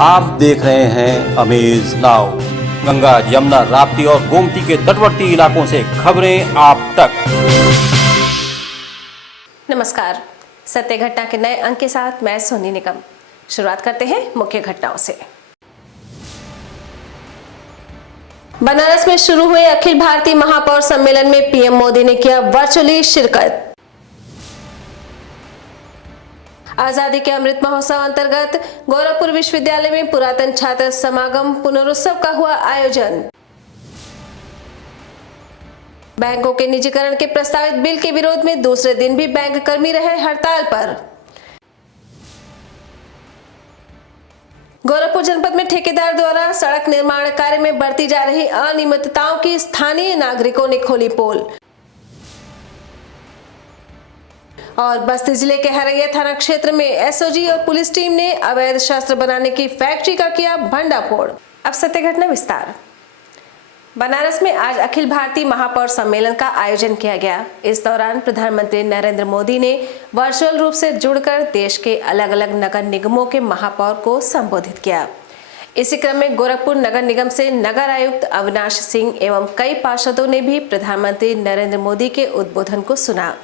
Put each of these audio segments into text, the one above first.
आप देख रहे हैं अमेज नाउ। गंगा, यमुना, राप्ती और गोमती के तटवर्ती इलाकों से खबरें आप तक। नमस्कार, सत्य घटना के नए अंक के साथ मैं सोनी निगम। शुरुआत करते हैं मुख्य घटनाओं से। बनारस में शुरू हुए अखिल भारतीय महापौर सम्मेलन में पीएम मोदी ने किया वर्चुअली शिरकत। आजादी के अमृत महोत्सव अंतर्गत गोरखपुर विश्वविद्यालय में पुरातन छात्र समागम पुनरुत्सव का हुआ आयोजन। बैंकों के निजीकरण के प्रस्तावित बिल के विरोध में दूसरे दिन भी बैंक कर्मी रहे हड़ताल पर। गोरखपुर जनपद में ठेकेदार द्वारा सड़क निर्माण कार्य में बरती जा रही अनियमितताओं की स्थानीय नागरिकों ने खोली पोल। और बस्ती जिले के हरैया थाना क्षेत्र में एसओजी और पुलिस टीम ने अवैध शस्त्र बनाने की फैक्ट्री का किया भंडाफोड़। अब सत्य घटना विस्तार। बनारस में आज अखिल भारतीय महापौर सम्मेलन का आयोजन किया गया। इस दौरान प्रधानमंत्री नरेंद्र मोदी ने वर्चुअल रूप से जुड़कर देश के अलग अलग नगर निगमों के महापौर को संबोधित किया। इसी क्रम में गोरखपुर नगर निगम से नगर आयुक्त अविनाश सिंह एवं कई पार्षदों ने भी प्रधानमंत्री नरेंद्र मोदी के उद्बोधन को सुना।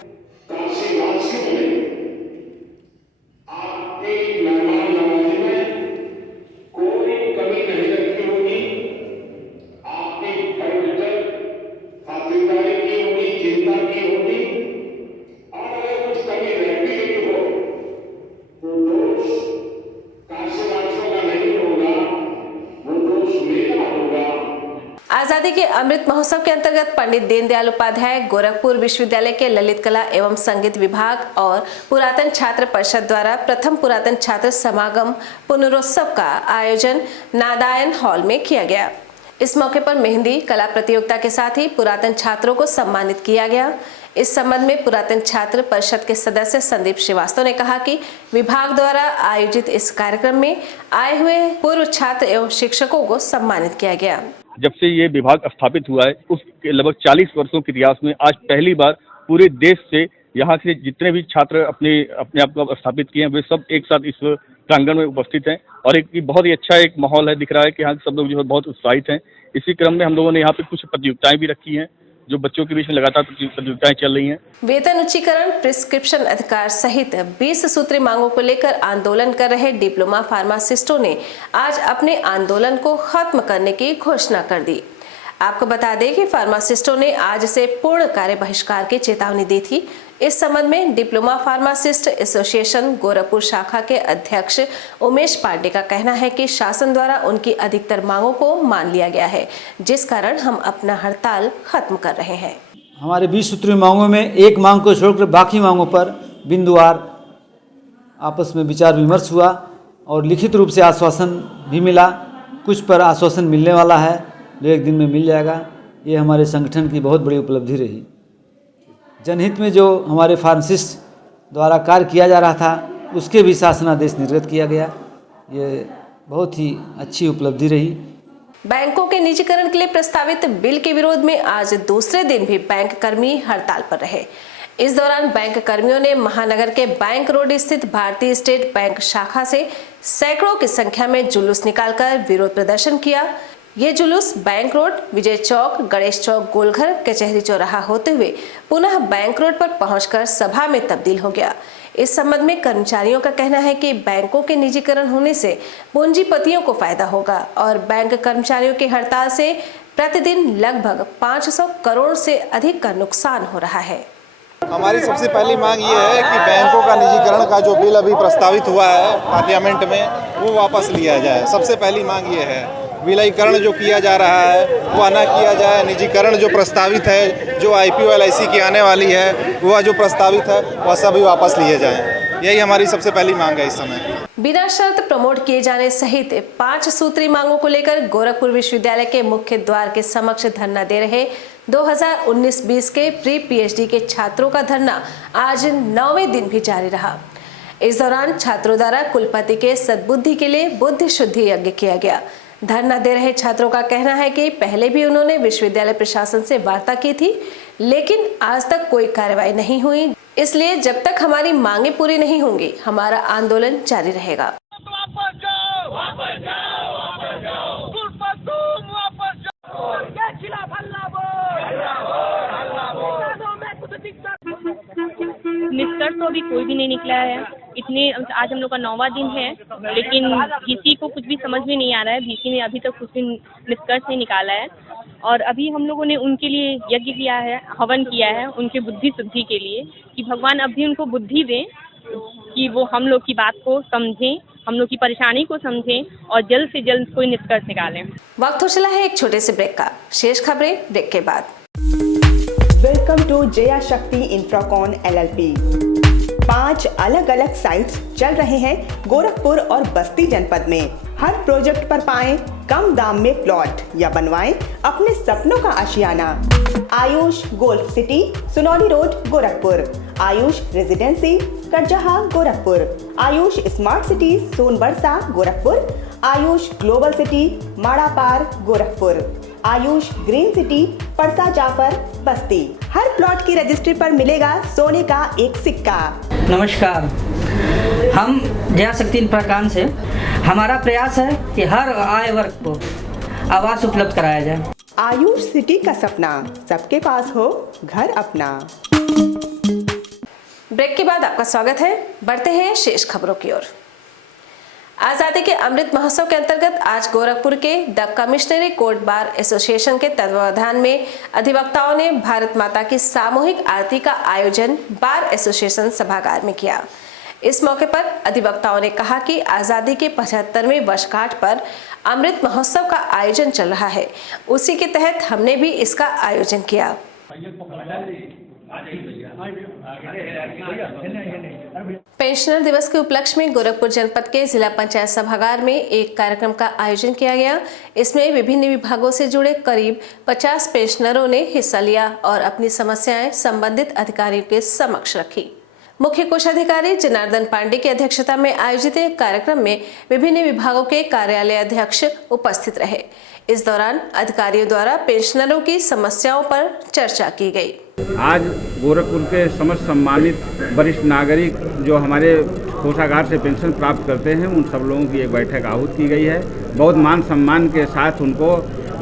आजादी के अमृत महोत्सव के अंतर्गत पंडित दीनदयाल उपाध्याय गोरखपुर विश्वविद्यालय के ललित कला एवं संगीत विभाग और पुरातन छात्र परिषद द्वारा प्रथम पुरातन छात्र समागम पुनरुत्सव का आयोजन नादायन हॉल में किया गया। इस मौके पर मेहंदी कला प्रतियोगिता के साथ ही पुरातन छात्रों को सम्मानित किया गया। इस संबंध में पुरातन छात्र परिषद के सदस्य संदीप श्रीवास्तव ने कहा कि विभाग द्वारा आयोजित इस कार्यक्रम में आए हुए पूर्व छात्र एवं शिक्षकों को सम्मानित किया गया। जब से ये विभाग स्थापित हुआ है उस लगभग 40 वर्षों के इतिहास में आज पहली बार पूरे देश से यहाँ से जितने भी छात्र अपने आप को स्थापित किए हैं वे सब एक साथ इस प्रांगण में उपस्थित हैं और एक बहुत ही अच्छा एक माहौल है। दिख रहा है कि यहाँ सब लोग जो है बहुत उत्साहित हैं। इसी क्रम में हम लोगों ने यहाँ पे कुछ प्रतियोगिताएं भी रखी हैं जो बच्चों के बीच में लगातार प्रतियोगिताएं चल रही हैं। वेतन उच्चीकरण, प्रिस्क्रिप्शन अधिकार सहित 20 सूत्री मांगों को लेकर आंदोलन कर रहे डिप्लोमा फार्मासिस्टों ने आज अपने आंदोलन को खत्म करने की घोषणा कर दी। आपको बता दें कि फार्मासिस्टों ने आज से पूर्ण कार्य बहिष्कार की चेतावनी दी थी। इस संबंध में डिप्लोमा फार्मासिस्ट एसोसिएशन गोरखपुर शाखा के अध्यक्ष उमेश पांडे का कहना है कि शासन द्वारा उनकी अधिकतर मांगों को मान लिया गया है, जिस कारण हम अपना हड़ताल खत्म कर रहे हैं। हमारे 20 सूत्री मांगों में एक मांग को छोड़कर बाकी मांगों पर बिंदुवार आपस में विचार विमर्श हुआ और लिखित रूप से आश्वासन भी मिला। कुछ पर आश्वासन मिलने वाला है जो एक दिन में मिल जाएगा। ये हमारे संगठन की बहुत बड़ी उपलब्धि रही। जनहित में जो हमारे फार्मासिस्ट द्वारा कार्य किया जा रहा था उसके भी शासनादेश निर्गत किया गया। ये बहुत ही अच्छी उपलब्धि रही। बैंकों के निजीकरण के लिए प्रस्तावित बिल के विरोध में आज दूसरे दिन भी बैंक कर्मी हड़ताल पर रहे। इस दौरान बैंक कर्मियों ने महानगर के बैंक रोड स्थित भारतीय स्टेट बैंक शाखा से सैकड़ों की संख्या में जुलूस निकालकर विरोध प्रदर्शन किया। ये जुलूस बैंक रोड, विजय चौक, गणेश चौक, गोलघर, कचहरी चौराहा होते हुए पुनः बैंक रोड पर पहुंचकर सभा में तब्दील हो गया। इस संबंध में कर्मचारियों का कहना है कि बैंकों के निजीकरण होने से पूंजीपतियों को फायदा होगा और बैंक कर्मचारियों की हड़ताल से प्रतिदिन लगभग 500 करोड़ से अधिक का नुकसान हो रहा है। हमारी सबसे पहली मांग ये है कि बैंकों का निजीकरण का जो बिल अभी प्रस्तावित हुआ है पार्लियामेंट में वो वापस लिया जाए। सबसे पहली मांग ये है। विलयीकरण जो किया जा रहा है वह ना किया जाए। निजीकरण जो प्रस्तावित है, जो IPO LIC की आने वाली है, वह जो प्रस्तावित है वह सभी वापस लिए जाएं। यही हमारी सबसे पहली मांग है इस समय। बिना शर्त प्रमोट किए जाने सहित 5 सूत्री मांगों को लेकर गोरखपुर विश्वविद्यालय के मुख्य द्वार के समक्ष धरना दे रहे 2019-20 के प्री PhD के छात्रों का धरना आज 9वें दिन भी जारी रहा। इस दौरान छात्रों द्वारा कुलपति के सद्बुद्धि के लिए बुद्धि शुद्धि यज्ञ किया गया। धरना दे रहे छात्रों का कहना है कि पहले भी उन्होंने विश्वविद्यालय प्रशासन से वार्ता की थी, लेकिन आज तक कोई कार्रवाई नहीं हुई। इसलिए जब तक हमारी मांगे पूरी नहीं होंगी, हमारा आंदोलन जारी रहेगा। निष्कर्ष तो अभी कोई भी नहीं निकला है। इतने आज हम लोग का 9वां दिन है, लेकिन भीसी को कुछ भी समझ में नहीं आ रहा है। भीसी ने अभी तक कुछ भी निष्कर्ष नहीं निकाला है और अभी हम लोगों ने उनके लिए यज्ञ किया है, हवन किया है उनके बुद्धि शुद्धि के लिए, कि भगवान अब भी उनको बुद्धि दें कि वो हम लोग की बात को समझें, हम लोग की परेशानी को समझें और जल्द से जल्द कोई निष्कर्ष निकालें। वक्त हो चला है एक छोटे से ब्रेक का। शेष खबरें ब्रेक के बाद। वेलकम टू जया शक्ति इंफ्राकॉन LLP। 5 अलग अलग साइट्स चल रहे हैं गोरखपुर और बस्ती जनपद में। हर प्रोजेक्ट पर पाएं कम दाम में प्लॉट या बनवाएं अपने सपनों का आशियाना। Ayush golf city, Sunauli road, Gorakhpur. Ayush residency, Katjaha, Gorakhpur. Ayush smart city, Sonbarsa, Gorakhpur. Ayush global city, Marapar, Gorakhpur. Ayush green city, Parsa Jafar, Basti. हर प्लॉट की रजिस्ट्री पर मिलेगा सोने का एक सिक्का। नमस्कार, हम जया शक्ति इंफ्राकॉन से हमारा प्रयास है कि हर आय वर्ग को आवास उपलब्ध कराया जाए। आयुष सिटी का सपना, सबके पास हो घर अपना। ब्रेक के बाद आपका स्वागत है। बढ़ते हैं शेष खबरों की ओर। आजादी के अमृत महोत्सव के अंतर्गत आज गोरखपुर के द कमिश्नरी कोर्ट बार एसोसिएशन के तत्वावधान में अधिवक्ताओं ने भारत माता की सामूहिक आरती का आयोजन बार एसोसिएशन सभागार में किया। इस मौके पर अधिवक्ताओं ने कहा कि आजादी के 75वें वर्षगांठ पर अमृत महोत्सव का आयोजन चल रहा है, उसी के तहत हमने भी इसका आयोजन किया। पेंशनर दिवस के उपलक्ष्य में गोरखपुर जनपद के जिला पंचायत सभागार में एक कार्यक्रम का आयोजन किया गया। इसमें विभिन्न विभागों से जुड़े करीब 50 पेंशनरों ने हिस्सा लिया और अपनी समस्याएं संबंधित अधिकारियों के समक्ष रखी। मुख्य कोषाधिकारी जनार्दन पांडे की अध्यक्षता में आयोजित कार्यक्रम में विभिन्न विभागों के कार्यालय अध्यक्ष उपस्थित रहे। इस दौरान अधिकारियों द्वारा पेंशनरों की समस्याओं पर चर्चा की गई। आज गोरखपुर के समस्त सम्मानित वरिष्ठ नागरिक जो हमारे कोषागार से पेंशन प्राप्त करते हैं, उन सब लोगों की एक बैठक आहूत की गई है। बहुत मान सम्मान के साथ उनको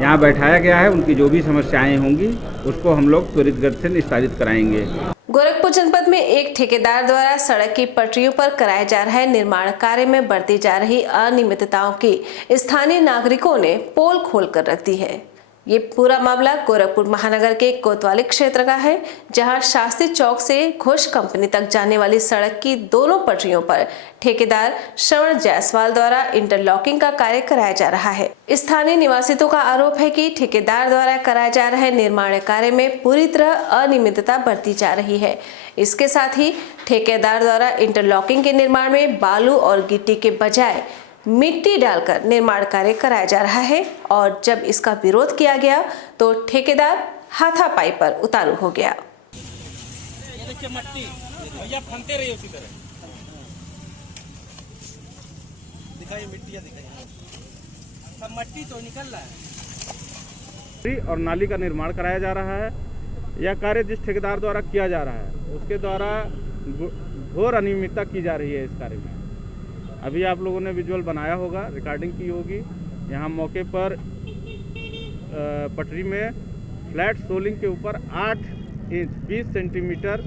यहाँ बैठाया गया है। उनकी जो भी समस्याएं होंगी उसको हम लोग त्वरित गति से निस्तारित कराएंगे। गोरखपुर जनपद में एक ठेकेदार द्वारा सड़क की पटरियों पर कराए जा रहे निर्माण कार्य में बरती जा रही अनियमितताओं की स्थानीय नागरिकों ने पोल खोल कर रख दी है। ये पूरा मामला गोरखपुर महानगर के कोतवाली क्षेत्र का है, जहां शास्त्री चौक से घोष कंपनी तक जाने वाली सड़क की दोनों पटरियों पर ठेकेदार श्रवण जायसवाल द्वारा इंटरलॉकिंग का कार्य कराया जा रहा है। स्थानीय निवासियों का आरोप है कि ठेकेदार द्वारा कराए जा रहे निर्माण कार्य में पूरी तरह अनियमितता बरती जा रही है। इसके साथ ही ठेकेदार द्वारा इंटरलॉकिंग के निर्माण में बालू और गिट्टी के बजाय मिट्टी डालकर निर्माण कार्य कराया जा रहा है और जब इसका विरोध किया गया तो ठेकेदार हाथापाई पर उतारू हो गया। मट्टी तो निकल रहा है और नाली का निर्माण कराया जा रहा है। यह कार्य जिस ठेकेदार द्वारा किया जा रहा है उसके द्वारा घोर अनियमितता की जा रही है। इस कार्य में अभी आप लोगों ने विजुअल बनाया होगा, रिकॉर्डिंग की होगी। यहाँ मौके पर पटरी में फ्लैट सोलिंग के ऊपर 8 इंच 20 सेंटीमीटर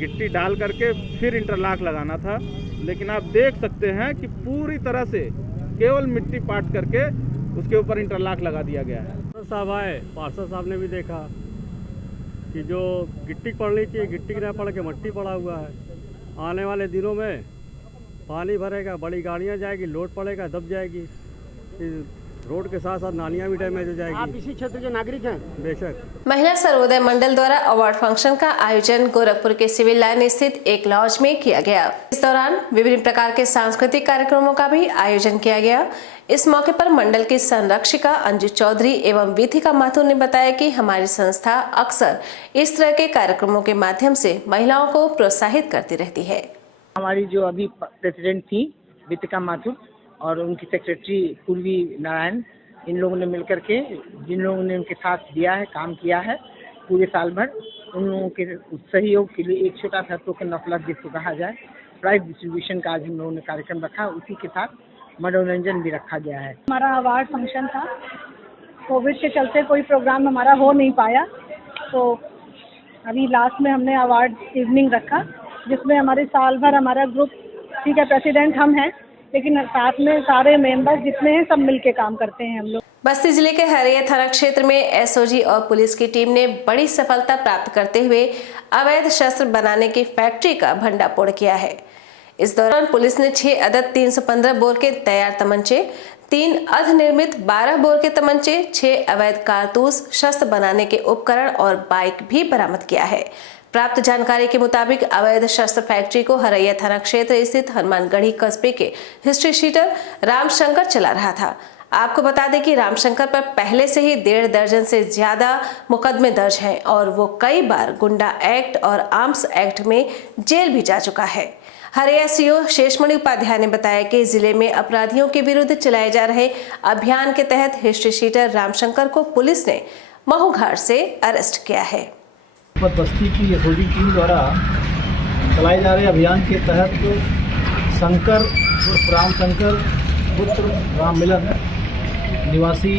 गिट्टी डाल करके फिर इंटरलॉक लगाना था, लेकिन आप देख सकते हैं कि पूरी तरह से केवल मिट्टी पाट करके उसके ऊपर इंटरलॉक लगा दिया गया है। साहब आए, पार्षद साहब ने भी देखा कि जो गिट्टी पड़नी चाहिए गिट्टी न पड़ के मट्टी पड़ा हुआ है। आने वाले दिनों में पानी भरेगा, बड़ी गाड़ियां जाएगी, लोड पड़ेगा, दब जाएगी, रोड के साथ साथ नालियां भी डैमेज हो जाएगी। आप इसी क्षेत्र के नागरिक हैं? बेशक। महिला सर्वोदय मंडल द्वारा अवार्ड फंक्शन का आयोजन गोरखपुर के सिविल लाइन स्थित एक लॉज में किया गया। इस दौरान विभिन्न प्रकार के सांस्कृतिक कार्यक्रमों का भी आयोजन किया गया। इस मौके पर मंडल की संरक्षिका अंजू चौधरी एवं विथिका माथुर ने बताया कि हमारी संस्था अक्सर इस तरह के कार्यक्रमों के माध्यम से महिलाओं को प्रोत्साहित करती रहती है। हमारी जो अभी प्रेसिडेंट थी विथिका माथुर और उनकी सेक्रेटरी पूर्वी नारायण, इन लोगों ने मिलकर के, जिन लोगों ने उनके साथ दिया है, काम किया है पूरे साल भर, उन लोगों के सहयोग के लिए एक छोटा सा टोकन ऑफ लव जिसको कहा जाए प्राइज डिस्ट्रीब्यूशन का आज हम लोगों ने कार्यक्रम रखा। उसी के साथ मनोरंजन भी रखा गया है। हमारा अवार्ड फंक्शन था, कोविड के चलते कोई प्रोग्राम हमारा हो नहीं पाया, तो अभी लास्ट में हमने अवार्ड इवनिंग रखा, जिसमें हमारे साल भर हमारा ग्रुप, ठीक है प्रेसिडेंट हम हैं, लेकिन साथ में सारे मेंबर्स जितने हैं सब मिलके काम करते हैं हम लोग। बस्ती जिले के हरैया थाना क्षेत्र में एसओजी और पुलिस की टीम ने बड़ी सफलता प्राप्त करते हुए अवैध शस्त्र बनाने की फैक्ट्री का भंडाफोड़ किया है। इस दौरान पुलिस ने 6 अदद 315 बोर के तैयार तमंचे, 3 अर्धनिर्मित 12 बोर के तमंचे, 6 अवैध कारतूस, शस्त्र बनाने के उपकरण और बाइक भी बरामद किया है। प्राप्त जानकारी के मुताबिक अवैध शस्त्र फैक्ट्री को हरैया थाना क्षेत्र स्थित हनुमानगढ़ी कस्बे के हिस्ट्री शीटर रामशंकर चला रहा था। आपको बता दें कि रामशंकर पर पहले से ही 1.5 दर्जन से ज्यादा मुकदमे दर्ज हैं और वो कई बार गुंडा एक्ट और आर्म्स एक्ट में जेल भी जा चुका है। हरैया सीओ शेषमणि उपाध्याय ने बताया कि जिले में अपराधियों के विरुद्ध चलाए जा रहे अभियान के तहत हिस्ट्री शीटर रामशंकर को पुलिस ने महूघाट से अरेस्ट किया है। बस्ती की एसओजी टीम द्वारा चलाए जा रहे अभियान के तहत शंकर रामशंकर पुत्र राम मिलन निवासी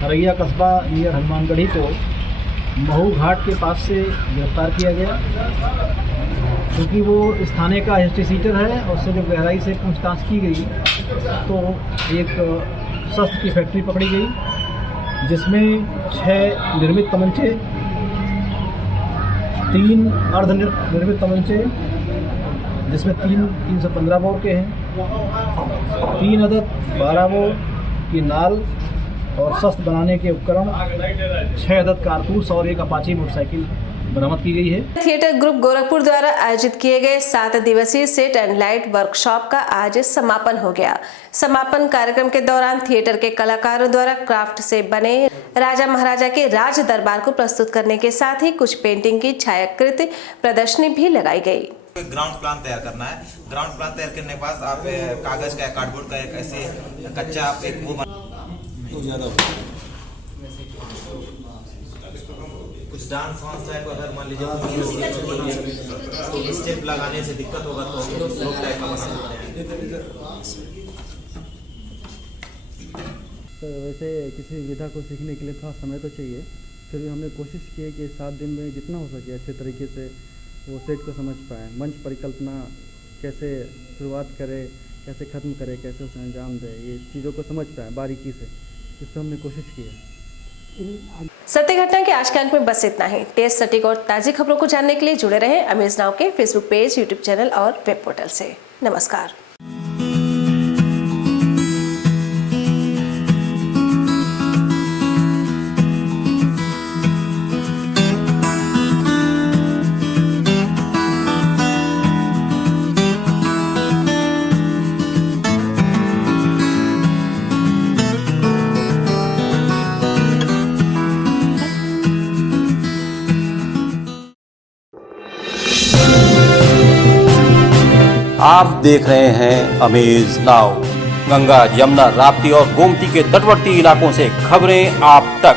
हरैया कस्बा नियर हनुमानगढ़ी को महू घाट के पास से गिरफ्तार किया गया। क्योंकि वो इस थाने का हिस्ट्री सीटर है और उससे जब गहराई से पूछताछ की गई तो एक शस्त्र की फैक्ट्री पकड़ी गई, जिसमें 6 निर्मित तमंचे, 3 अर्धनिर्मित तमंचे जिसमें 315 बोर के हैं, 3 अदद 12 बोर की नाल और शस्त्र बनाने के उपकरण, 6 अदद कारतूस और एक अपाची मोटरसाइकिल बरामद की गई है। थिएटर ग्रुप गोरखपुर द्वारा आयोजित किए गए 7 दिवसीय सेट एंड लाइट वर्कशॉप का आज समापन हो गया। समापन कार्यक्रम के दौरान थिएटर के कलाकारों द्वारा क्राफ्ट से बने राजा महाराजा के राज दरबार को प्रस्तुत करने के साथ ही कुछ पेंटिंग की छायाकृत प्रदर्शनी भी लगाई गई। ग्राउंड प्लान तैयार करना है। ग्राउंड प्लान तैयार करने के बाद आप कागज का, कार्डबोर्ड का एक ऐसे कच्चा आप एक वो कुछ डांस वांस टाइप, अगर मान लीजिए स्टेप लगाने से दिक्कत होगा तो लोग टाइप का बना सकते हैं। तो वैसे किसी विधा को सीखने के लिए थोड़ा समय तो चाहिए, फिर भी हमने कोशिश की है कि 7 दिन में जितना हो सके अच्छे तरीके से वो सेट को समझ पाएँ। मंच परिकल्पना कैसे शुरुआत करे, कैसे ख़त्म करे, कैसे उसे अंजाम दे, ये चीज़ों को समझ पाएँ बारीकी से, इस पर हमने कोशिश की है। सत्य घटना के आज के अंक में बस इतना ही। तेज, सटीक और ताज़ी खबरों को जानने के लिए जुड़े रहें अमेज नाउ के फेसबुक पेज, यूट्यूब चैनल और वेब पोर्टल से। नमस्कार। आप देख रहे हैं अमेज नाउ। गंगा, यमुना, राप्ती और गोमती के तटवर्ती इलाकों से खबरें आप तक।